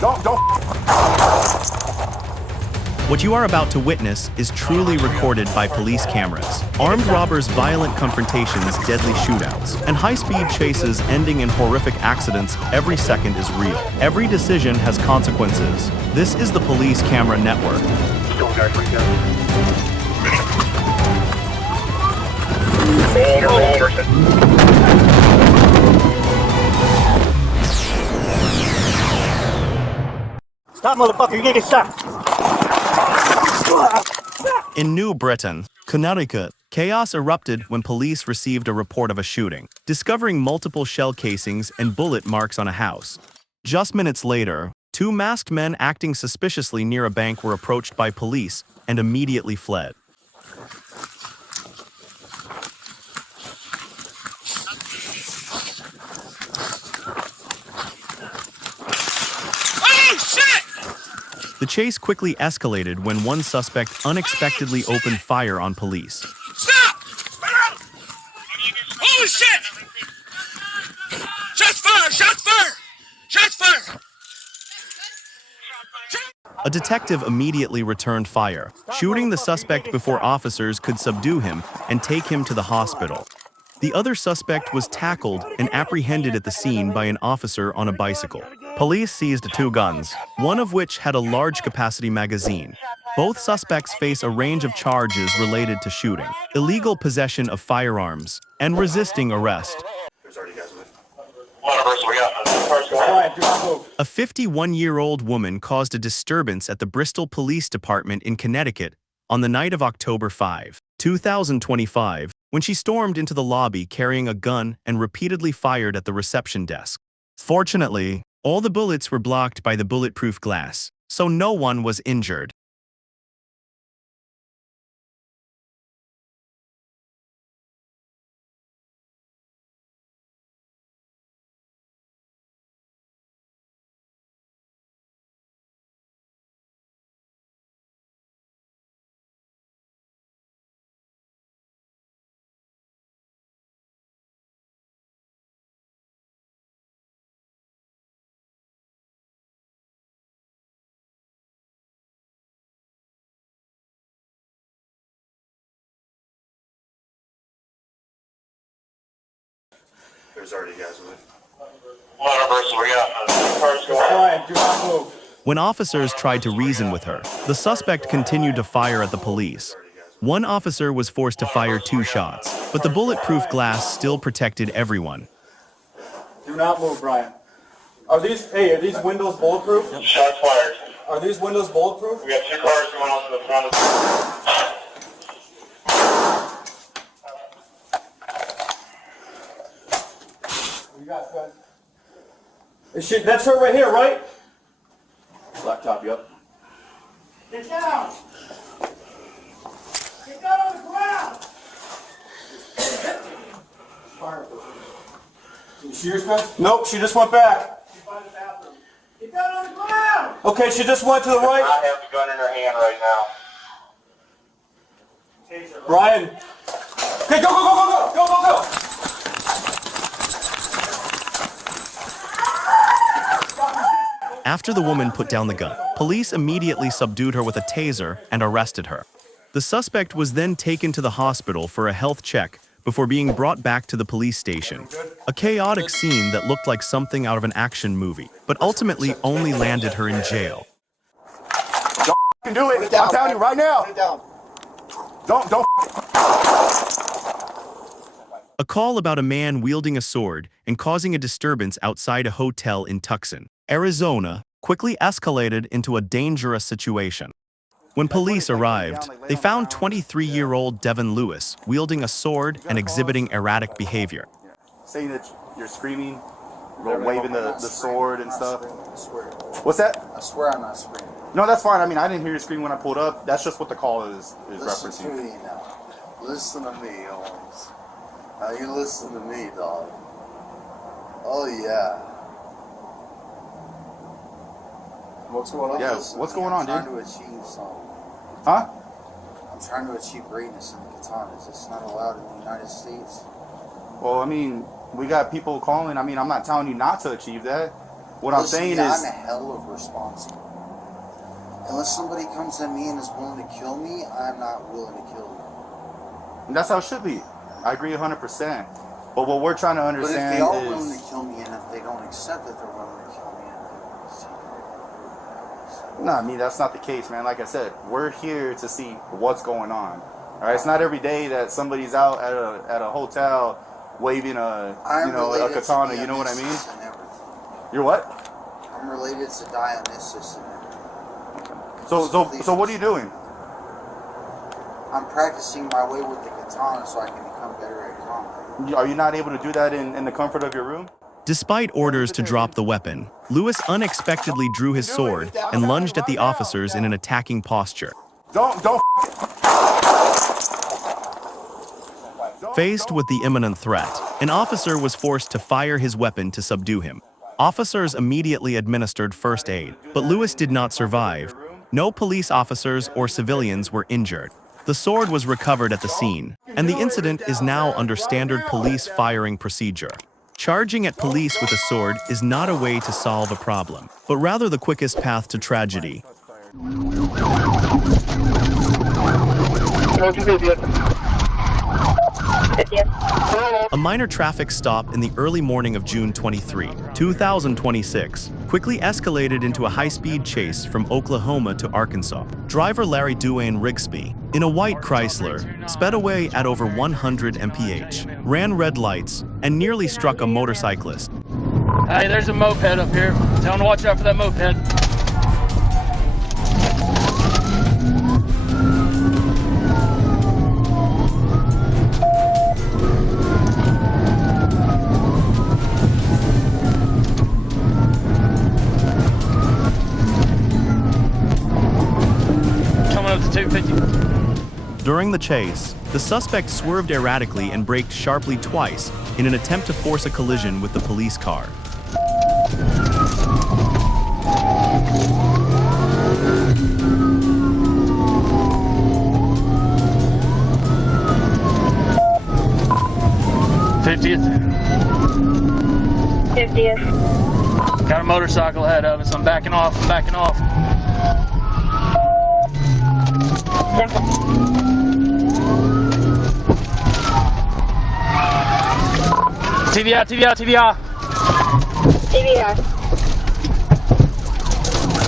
Don't. What you are about to witness is truly recorded by police cameras. Armed robbers' violent confrontations, deadly shootouts, and high-speed chases ending in horrific accidents every second is real. Every decision has consequences. This is the Police Camera Network. Stop, motherfucker, you're gonna get shot. In New Britain, Connecticut, chaos erupted when police received a report of a shooting, discovering multiple shell casings and bullet marks on a house. Just minutes later, two masked men acting suspiciously near a bank were approached by police and immediately fled. The chase quickly escalated when one suspect unexpectedly opened fire on police. Stop! Holy shit! Shots fired! Shots fired! Shots fired! A detective immediately returned fire, shooting the suspect before officers could subdue him and take him to the hospital. The other suspect was tackled and apprehended at the scene by an officer on a bicycle. Police seized two guns, one of which had a large-capacity magazine. Both suspects face a range of charges related to shooting, illegal possession of firearms, and resisting arrest. A 51-year-old woman caused a disturbance at the Bristol Police Department in Connecticut on the night of October 5, 2025, when she stormed into the lobby carrying a gun and repeatedly fired at the reception desk. Fortunately, all the bullets were blocked by the bulletproof glass, so no one was injured. There's already guys with it. When officers tried to reason with her, the suspect continued to fire at the police. One officer was forced to fire 2 shots, but the bulletproof glass still protected everyone. Do not move, Brian. Are these windows bulletproof? Yep. Shots fired. Are these windows bulletproof? We got 2 cars going off to the front of the... That's her right here, right? Laptop, yep. Get down! Get down on the ground! Did you see her, Spence? Nope, she just went back. She's by the bathroom. Get down on the ground! Okay, she just went to the right. I have the gun in her hand right now. Taser. Brian. Okay, go, go, go, go, go, go, go, go. After the woman put down the gun, police immediately subdued her with a taser and arrested her. The suspect was then taken to the hospital for a health check before being brought back to the police station. A chaotic scene that looked like something out of an action movie, but ultimately only landed her in jail. Don't do it. I'm telling you right now. Don't. A call about a man wielding a sword and causing a disturbance outside a hotel in Tucson, Arizona, quickly escalated into a dangerous situation. When police arrived, they found 23-year-old Devin Lewis wielding a sword and exhibiting erratic behavior. Saying that you're screaming, waving the sword and stuff. What's that? I swear I'm not screaming. No, that's fine. I mean, I didn't hear you scream when I pulled up. That's just what the call is Listen to referencing. me now. Listen to me, Holmes. Now you listen to me, dog. Oh, yeah. What's going on? Yeah, what's going on, dude? I'm trying to achieve something. Huh? I'm trying to achieve greatness in the katanas. It's not allowed in the United States. Well, I mean, we got people calling. I mean, I'm not telling you not to achieve that. What I'm Listen, saying I'm is, a hell of responsible. Unless somebody comes at me and is willing to kill me, I'm not willing to kill you. and that's how it should be. I agree 100%. But what we're trying to But understand if they are is, willing to kill me, and if they don't accept that they're willing to kill me, no, I mean that's not the case, man. Like I said, we're here to see what's going on. All right, it's not every day that somebody's out at a hotel waving a a katana. You know what I mean? You're what? I'm related to Dionysus and everything. So what are you doing? I'm practicing my way with the katana so I can become better at combat. Are you not able to do that in the comfort of your room? Despite orders to drop the weapon, Lewis unexpectedly drew his sword and lunged at the officers in an attacking posture. Don't. Faced with the imminent threat, an officer was forced to fire his weapon to subdue him. Officers immediately administered first aid, but Lewis did not survive. No police officers or civilians were injured. The sword was recovered at the scene, and the incident is now under standard police firing procedure. Charging at police with a sword is not a way to solve a problem, but rather the quickest path to tragedy. A minor traffic stop in the early morning of June 23, 2026, quickly escalated into a high-speed chase from Oklahoma to Arkansas. Driver Larry Duane Rigsby, in a white Chrysler, sped away at over 100 mph, ran red lights, and nearly struck a motorcyclist. Hey, there's a moped up here. Tell them to watch out for that moped. Coming up to 250. During the chase, the suspect swerved erratically and braked sharply twice in an attempt to force a collision with the police car. Got a motorcycle ahead of us. I'm backing off. TVI.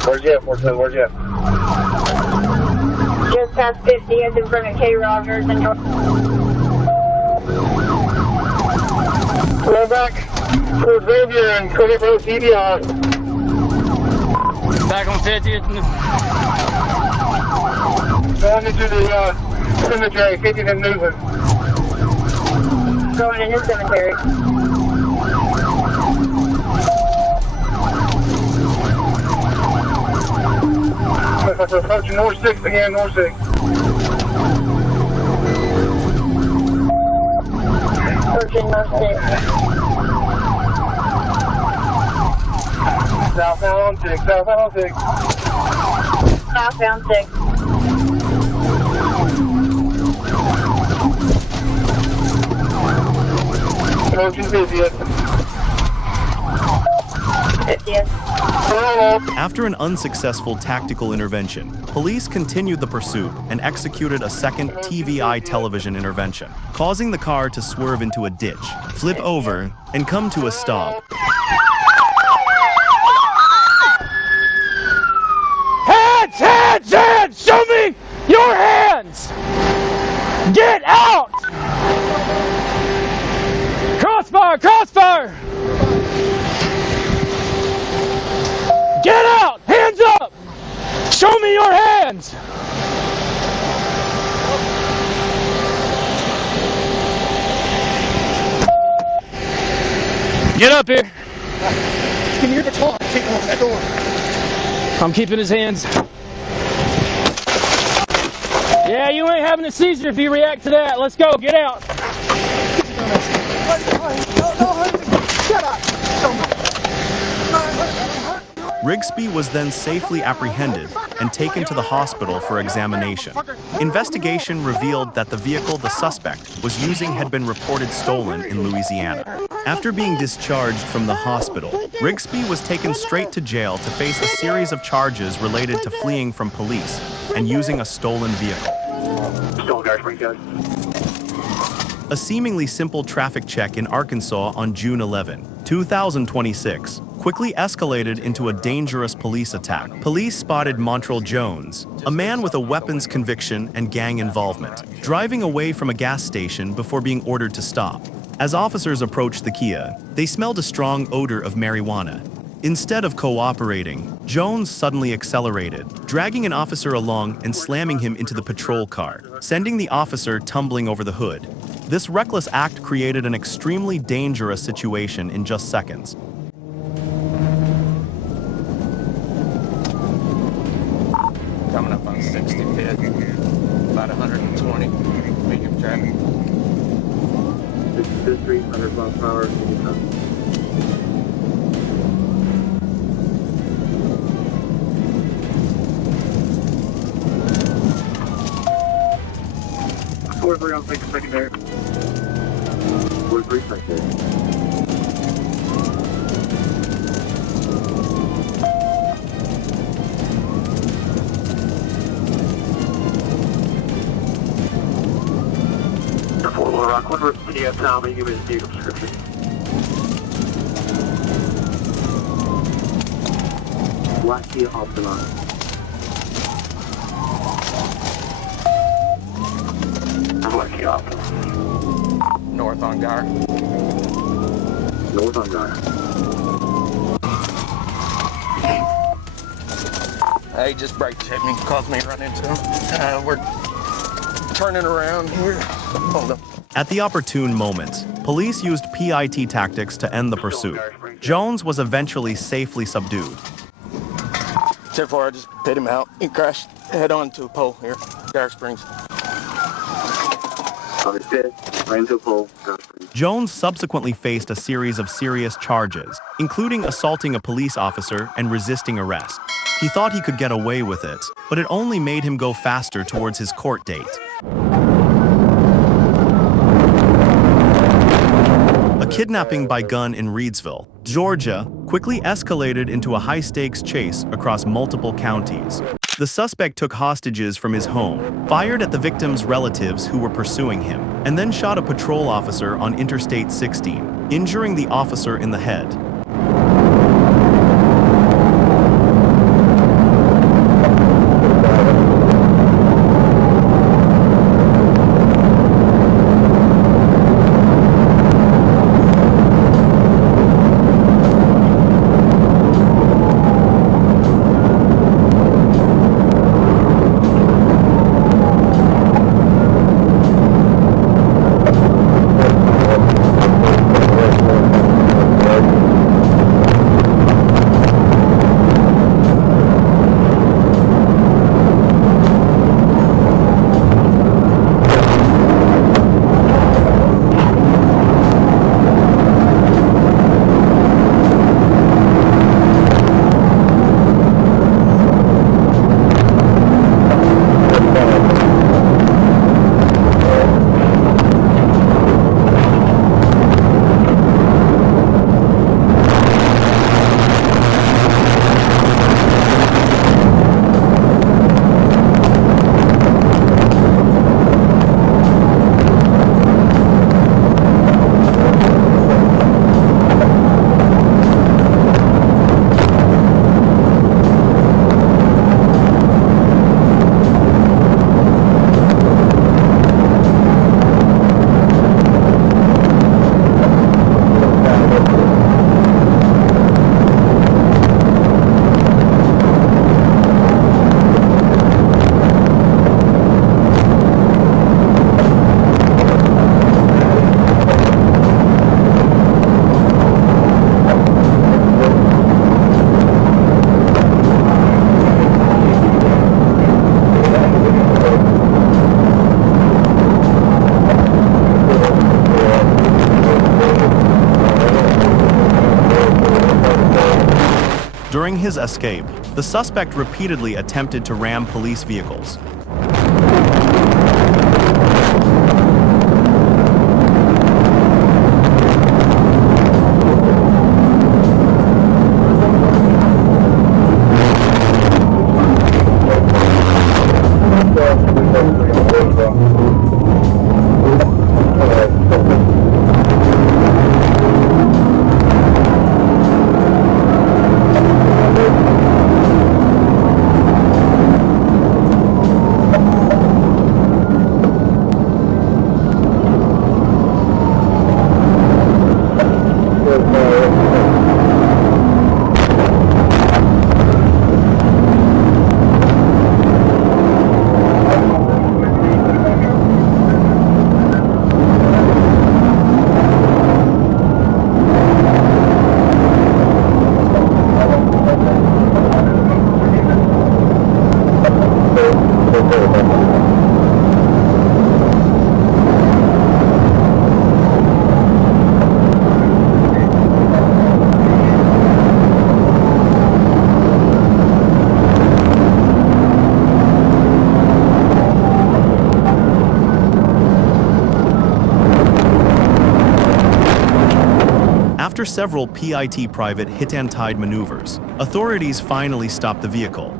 Where's Jeff? Just past 50, heads in front of K. Rogers and Go back to Xavier and credit for TVI. Back on 50th. Going into the cemetery, 50th and Newland. going in his cemetery. Approaching North 6 again, North 6. Approaching North 6. Southbound on 6, southbound on 6. Southbound 6. Approaching 50th. 50th. After an unsuccessful tactical intervention, police continued the pursuit and executed a second TVI television intervention, causing the car to swerve into a ditch, flip over, and come to a stop. Hands! Show me your hands! Get out! Crossfire! Get out! Hands up! Show me your hands! Get up here! Give me your baton. Take him off that door. I'm keeping his hands. Yeah, you ain't having a seizure if you react to that. Let's go. Get out. Shut up. Rigsby was then safely apprehended and taken to the hospital for examination. Investigation revealed that the vehicle the suspect was using had been reported stolen in Louisiana. After being discharged from the hospital, Rigsby was taken straight to jail to face a series of charges related to fleeing from police and using a stolen vehicle. A seemingly simple traffic check in Arkansas on June 11, 2026, quickly escalated into a dangerous police attack. Police spotted Montrell Jones, a man with a weapons conviction and gang involvement, driving away from a gas station before being ordered to stop. As officers approached the Kia, they smelled a strong odor of marijuana. Instead of cooperating, Jones suddenly accelerated, dragging an officer along and slamming him into the patrol car, sending the officer tumbling over the hood. This reckless act created an extremely dangerous situation in just seconds. Coming up on 65th, about 120, medium traffic. 63, 100 miles per hour, medium traffic. Three on secondary. 43 secondary. Fort Little Rock, what video tell me? Give me the vehicle description. Black Kia Optima. North on Gar. North on Gar. Hey, just brakes hit me, caused me to run into him. We're turning around here. Hold up. At the opportune moment, police used PIT tactics to end the pursuit. Jones was eventually safely subdued. Therefore, I just hit him out. He crashed head on to a pole here, Gar Springs. Jones subsequently faced a series of serious charges, including assaulting a police officer and resisting arrest. He thought he could get away with it, but it only made him go faster towards his court date. A kidnapping by gun in Reidsville, Georgia, quickly escalated into a high-stakes chase across multiple counties. The suspect took hostages from his home, fired at the victim's relatives who were pursuing him, and then shot a patrol officer on Interstate 16, injuring the officer in the head. During his escape, the suspect repeatedly attempted to ram police vehicles. After several PIT private hit-and-tide maneuvers, authorities finally stopped the vehicle.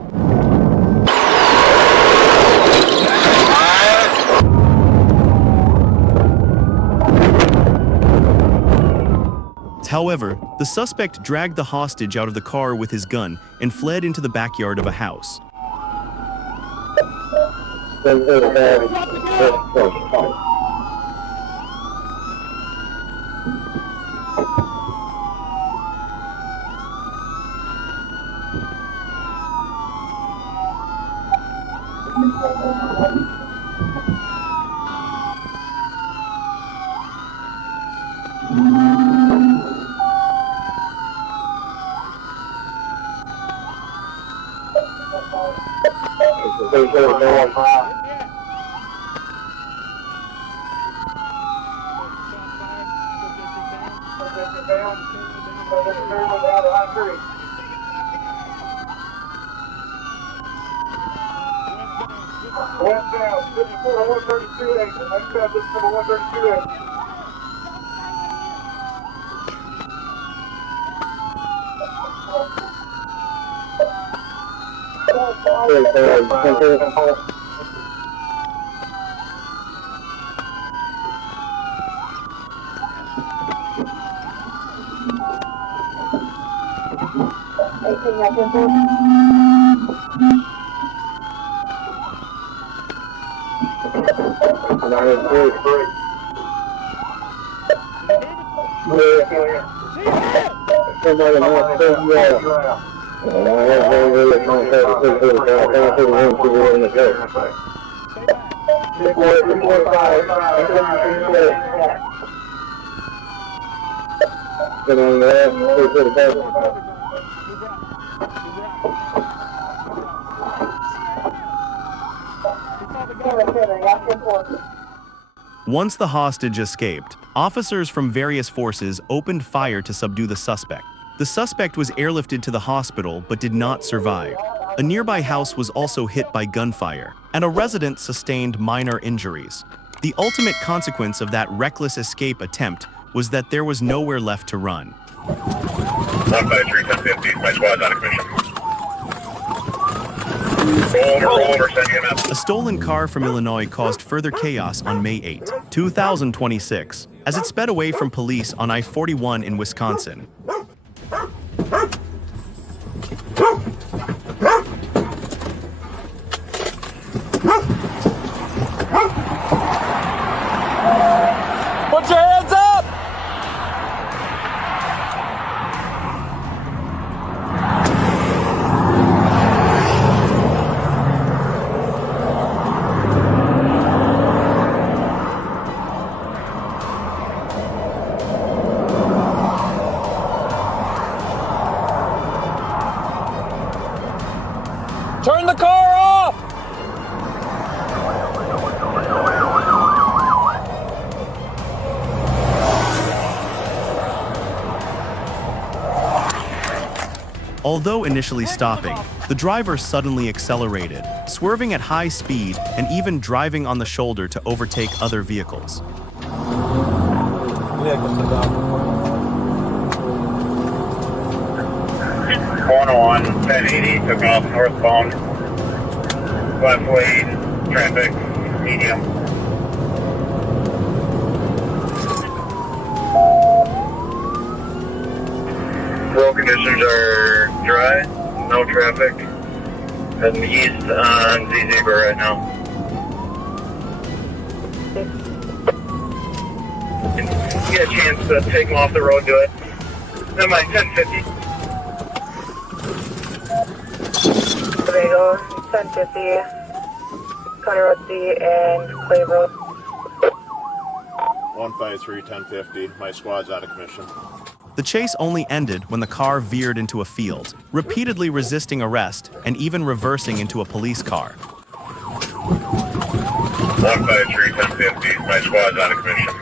However, the suspect dragged the hostage out of the car with his gun and fled into the backyard of a house. Westbound, 132A. Westbound, this number 132A. Once the hostage escaped, officers from various forces opened fire to subdue the suspect. The suspect was airlifted to the hospital but did not survive. A nearby house was also hit by gunfire, and a resident sustained minor injuries. The ultimate consequence of that reckless escape attempt was that there was nowhere left to run. 153, 1050, my squad's out of commission. Roll over, send EMS. A stolen car from Illinois caused further chaos on May 8, 2026, as it sped away from police on I-41 in Wisconsin. Put your hands up! Turn the car off! Although initially stopping, the driver suddenly accelerated, swerving at high speed and even driving on the shoulder to overtake other vehicles. 101, 1080, took off northbound. Left lane, traffic, medium. Road conditions are dry, no traffic. Heading east on Z Zebra right now. Get a chance to take them off the road, do it. Then my 1050. Tobago, 1050, County Road C and Clay Road. 153, 1050. My squad's out of commission. The chase only ended when the car veered into a field, repeatedly resisting arrest and even reversing into a police car. 153, 1050. My squad's out of commission.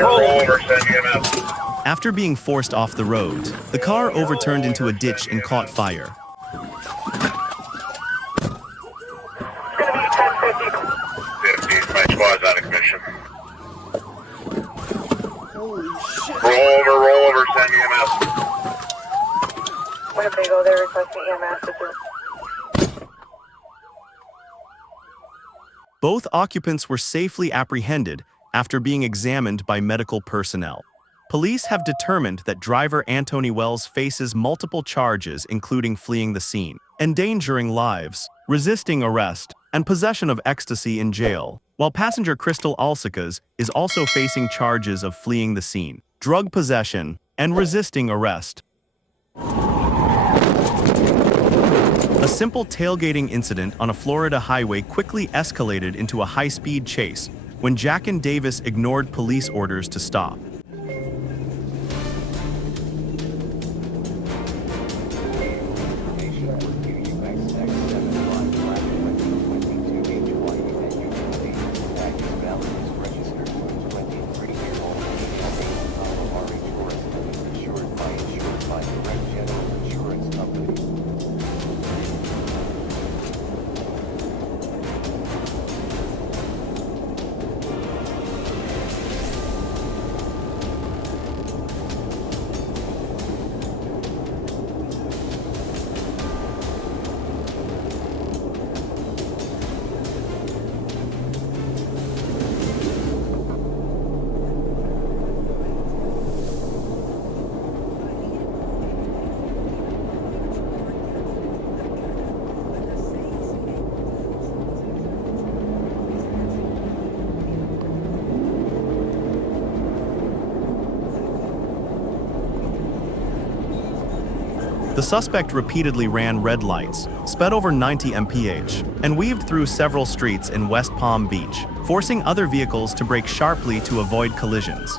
Roll over, send EMS. After being forced off the road, the car overturned into a ditch and caught fire. 50, my squad's out of commission. Roll over, send EMS. Winnebago, they're requesting EMS. Both occupants were safely apprehended after being examined by medical personnel. Police have determined that driver Anthony Wells faces multiple charges including fleeing the scene, endangering lives, resisting arrest, and possession of ecstasy in jail, while passenger Crystal Alsicas is also facing charges of fleeing the scene, drug possession, and resisting arrest. A simple tailgating incident on a Florida highway quickly escalated into a high-speed chase when Jack and Davis ignored police orders to stop. The suspect repeatedly ran red lights, sped over 90 mph, and weaved through several streets in West Palm Beach, forcing other vehicles to brake sharply to avoid collisions.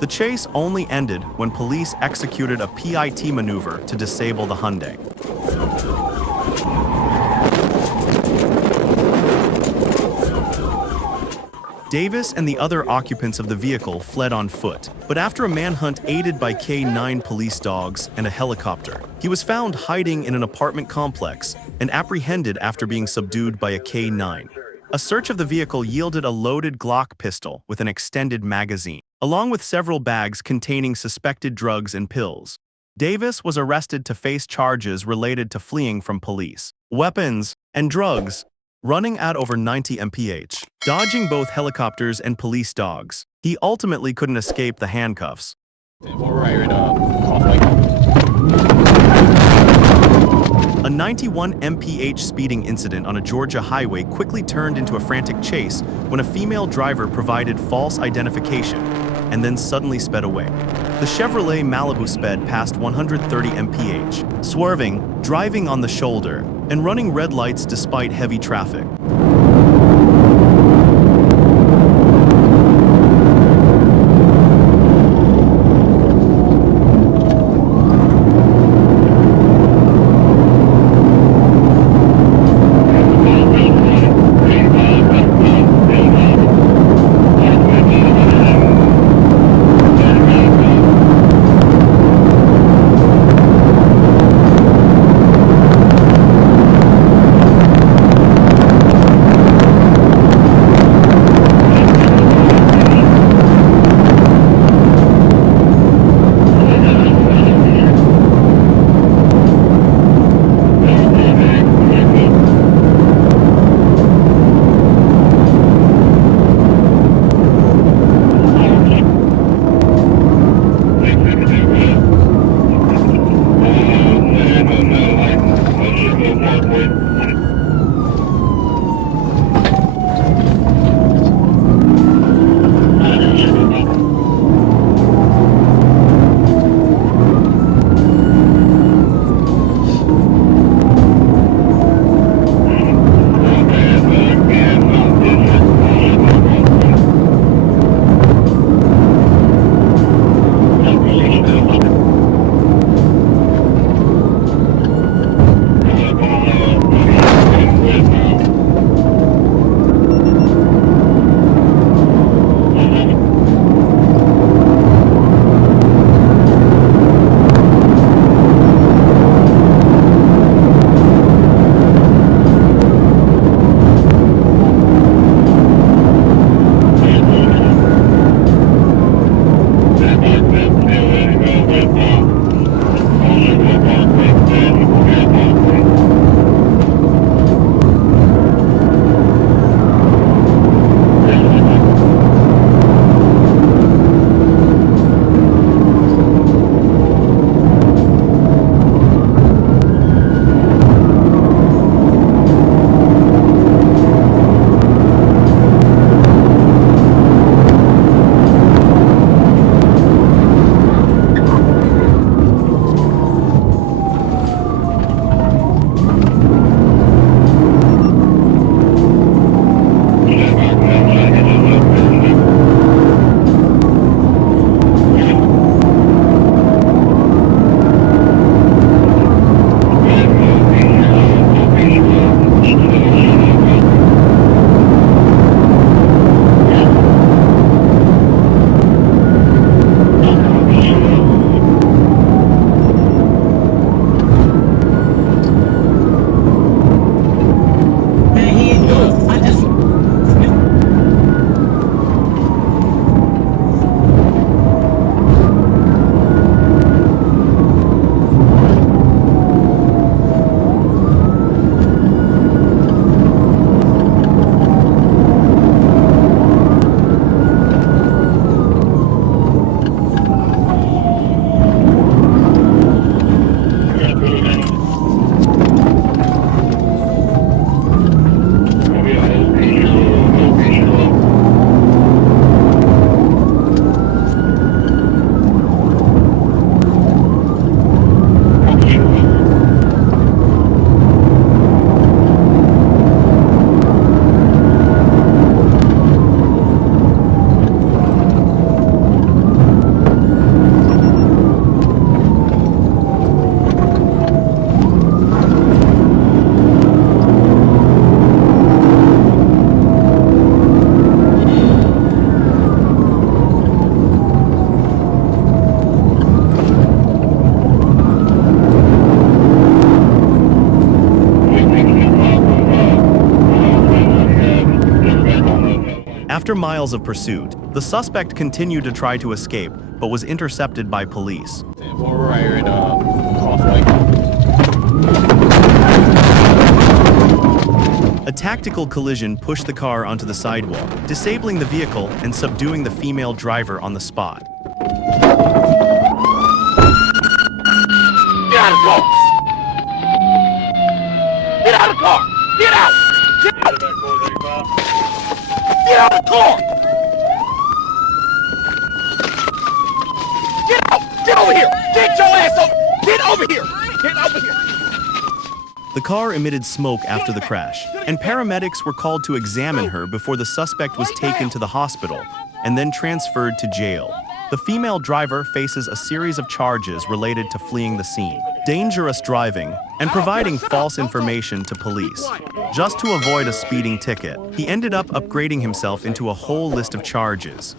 The chase only ended when police executed a PIT maneuver to disable the Hyundai. Davis and the other occupants of the vehicle fled on foot, but after a manhunt aided by K-9 police dogs and a helicopter, he was found hiding in an apartment complex and apprehended after being subdued by a K-9. A search of the vehicle yielded a loaded Glock pistol with an extended magazine, along with several bags containing suspected drugs and pills. Davis was arrested to face charges related to fleeing from police, weapons, and drugs, running at over 90 mph, dodging both helicopters and police dogs. He ultimately couldn't escape the handcuffs. A 91 mph speeding incident on a Georgia highway quickly turned into a frantic chase when a female driver provided false identification, and then suddenly sped away. The Chevrolet Malibu sped past 130 mph, swerving, driving on the shoulder, and running red lights despite heavy traffic. After miles of pursuit, the suspect continued to try to escape, but was intercepted by police. A tactical collision pushed the car onto the sidewalk, disabling the vehicle and subduing the female driver on the spot. Get out of the car! Get out of the car! Get out! Get out of the car! over here! Get your ass over! Get over here! Get over here! The car emitted smoke after the crash, and paramedics were called to examine her before the suspect was taken to the hospital and then transferred to jail. The female driver faces a series of charges related to fleeing the scene, dangerous driving, and providing false information to police. Just to avoid a speeding ticket, he ended up upgrading himself into a whole list of charges.